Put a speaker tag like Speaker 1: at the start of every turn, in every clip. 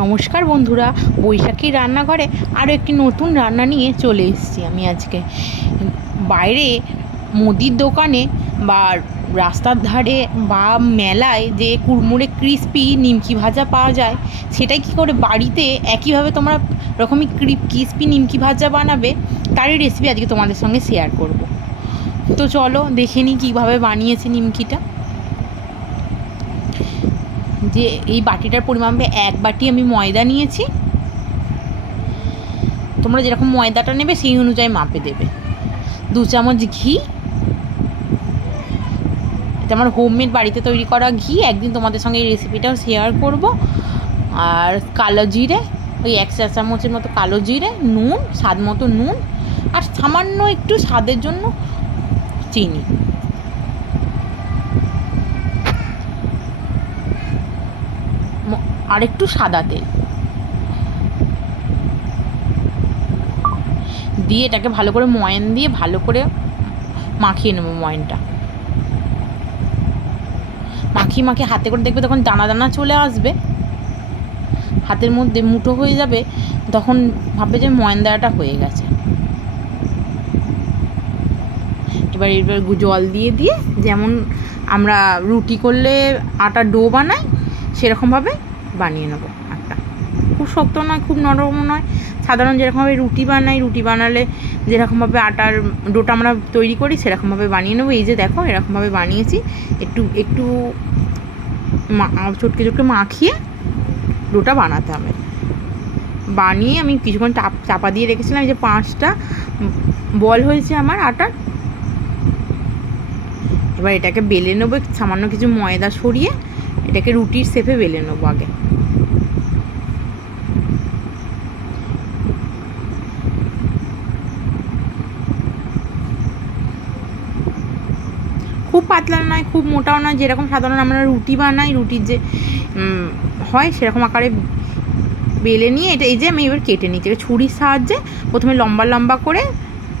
Speaker 1: নমস্কার বন্ধুরা, বৈশাখী রান্নাঘরে আরও একটি নতুন রান্না নিয়ে চলে এসেছি আমি আজকে। বাইরে মুদির দোকানে বা রাস্তার ধারে বা মেলায় যে কুড়মুড়ে ক্রিস্পি নিমকি ভাজা পাওয়া যায়, সেটাই কী করে বাড়িতে একইভাবে তোমরা রকমই ক্রিস্পি নিমকি ভাজা বানাবে, তারই রেসিপি আজকে তোমাদের সঙ্গে শেয়ার করব। তো চলো দেখে নিই কীভাবে বানিয়েছে নিমকিটা। যে এই বাটিটার পরিমাণ হবে এক বাটি আমি ময়দা নিয়েছি। তোমরা যেরকম ময়দাটা নেবে, সেই অনুযায়ী মাপে দেবে। দু চামচ ঘি। এটা আমার হোমমেড বাড়িতে তৈরি করা ঘি। একদিন তোমাদের সঙ্গে এই রেসিপিটাও শেয়ার করব। আর কালো জিরে, ওই এক চা চামচের মতো কালো জিরে, নুন, স্বাদ মতো নুন, আর সামান্য একটু স্বাদের জন্য চিনি। আর একটু সাদা তেল। দিয়ে এটাকে ভালো করে ময়ান দিয়ে ভালো করে মাখিয়ে নেব ময়ানটা। মাখিয়ে মাখিয়ে হাতে করে দেখবে তখন দানা দানা চলে আসবে। হাতের মধ্যে মুঠো হয়ে যাবে, তখন ভাববে যে ময়ান দেওয়াটা হয়ে গেছে। এবার এবার জল দিয়ে দিয়ে যেমন আমরা রুটি করলে আটার ডো বানাই, সেরকমভাবে বানিয়ে নেব আটটা। খুব শক্ত নয়, খুব নরমও নয়। সাধারণ যেরকমভাবে রুটি বানাই, রুটি বানালে যেরকমভাবে আটার ডোটা আমরা তৈরি করি, সেরকমভাবে বানিয়ে নেব। এই যে দেখো, এরকমভাবে বানিয়েছি। একটু একটু চটকে চটকে মাখিয়ে ডোটা বানাতে হবে। বানিয়ে আমি কিছুক্ষণ চাপ, চাপা দিয়ে রেখেছিলাম যে পাঁচটা বল হয়েছে আমার আটার। এবার এটাকে বেলে নেব, সামান্য কিছু ময়দা সরিয়ে এটাকে রুটির শেপে বেলে নেব আগে খুব পাতলা নয়, খুব মোটাও নয়, যেরকম সাধারণ আমরা রুটি বানাই, রুটির যে হয় সেরকম আকারে বেলে নিয়ে এটা এই যে আমি এবার কেটে নিচ্ছি। এটা ছুরির সাহায্যে প্রথমে লম্বা লম্বা করে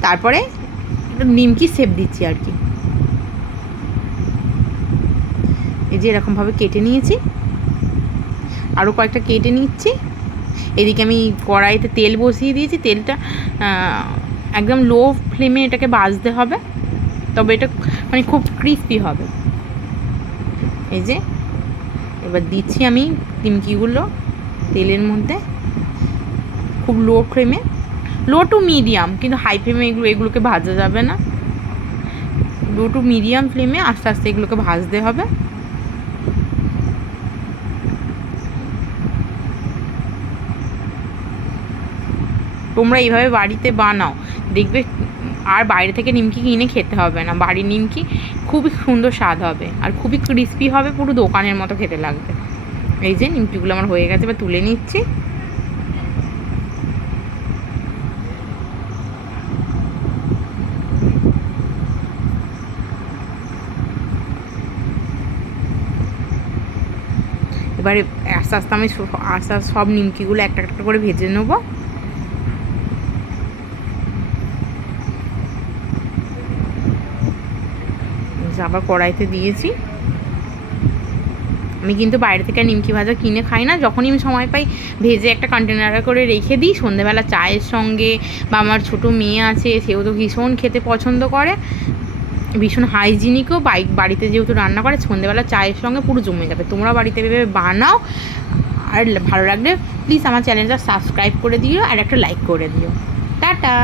Speaker 1: তারপরে নিমকি সেপ দিচ্ছি আর কি। এই যে এরকমভাবে কেটে নিয়েছি। আরও কয়েকটা কেটে নিচ্ছি। এদিকে আমি কড়াইতে তেল বসিয়ে দিয়েছি। তেলটা একদম লো ফ্লেমে এটাকে বাজতে হবে। তবে এটা মানে খুব ক্রিস্পি হবে। এই যে, এবার দিচ্ছি আমি নিমকিগুলো তেলের মধ্যে। খুব লো ফ্লেমে লো টু মিডিয়াম কিন্তু হাই ফ্লেমে এগুলো, এগুলোকে ভাজা যাবে না। লো টু মিডিয়াম ফ্লেমে আস্তে আস্তে এগুলোকে ভাজতে হবে। তোমরা এইভাবে বাড়িতে বানাও। দেখবে আর বাইরে থেকে নিমকি কিনে খেতে হবে না। বাড়ির নিমকি খুবই সুন্দর স্বাদ হবে আর খুবই ক্রিস্পি হবে, পুরো দোকানের মতো খেতে লাগবে। এই যে নিমকিগুলো আমার হয়ে গেছে, এবার তুলে নিচ্ছি। এবারে আস্তে আস্তে আমি আস্তে সব নিমকিগুলো একটা একটা করে ভেজে নেব। যে আবার কড়াইতে দিয়েছি। আমি কিন্তু বাইরে থেকে নিমকি ভাজা কিনে খাই না। যখনই আমি সময় পাই, ভেজে একটা কন্টেনারে করে রেখে দিই। সন্ধেবেলা চায়ের সঙ্গে বা আমার ছোটো মেয়ে আছে, সেও তো ভীষণ খেতে পছন্দ করে। ভীষণ হাইজিনিকও বাইক, বাড়িতে যেহেতু রান্না করে, সন্ধেবেলা চায়ের সঙ্গে পুরো জমে যাবে। তোমরা বাড়িতে ভেবে বানাও। আর ভালো লাগলে প্লিজ আমার চ্যানেলটা সাবস্ক্রাইব করে দিও আর একটা লাইক করে দিও। টাটা!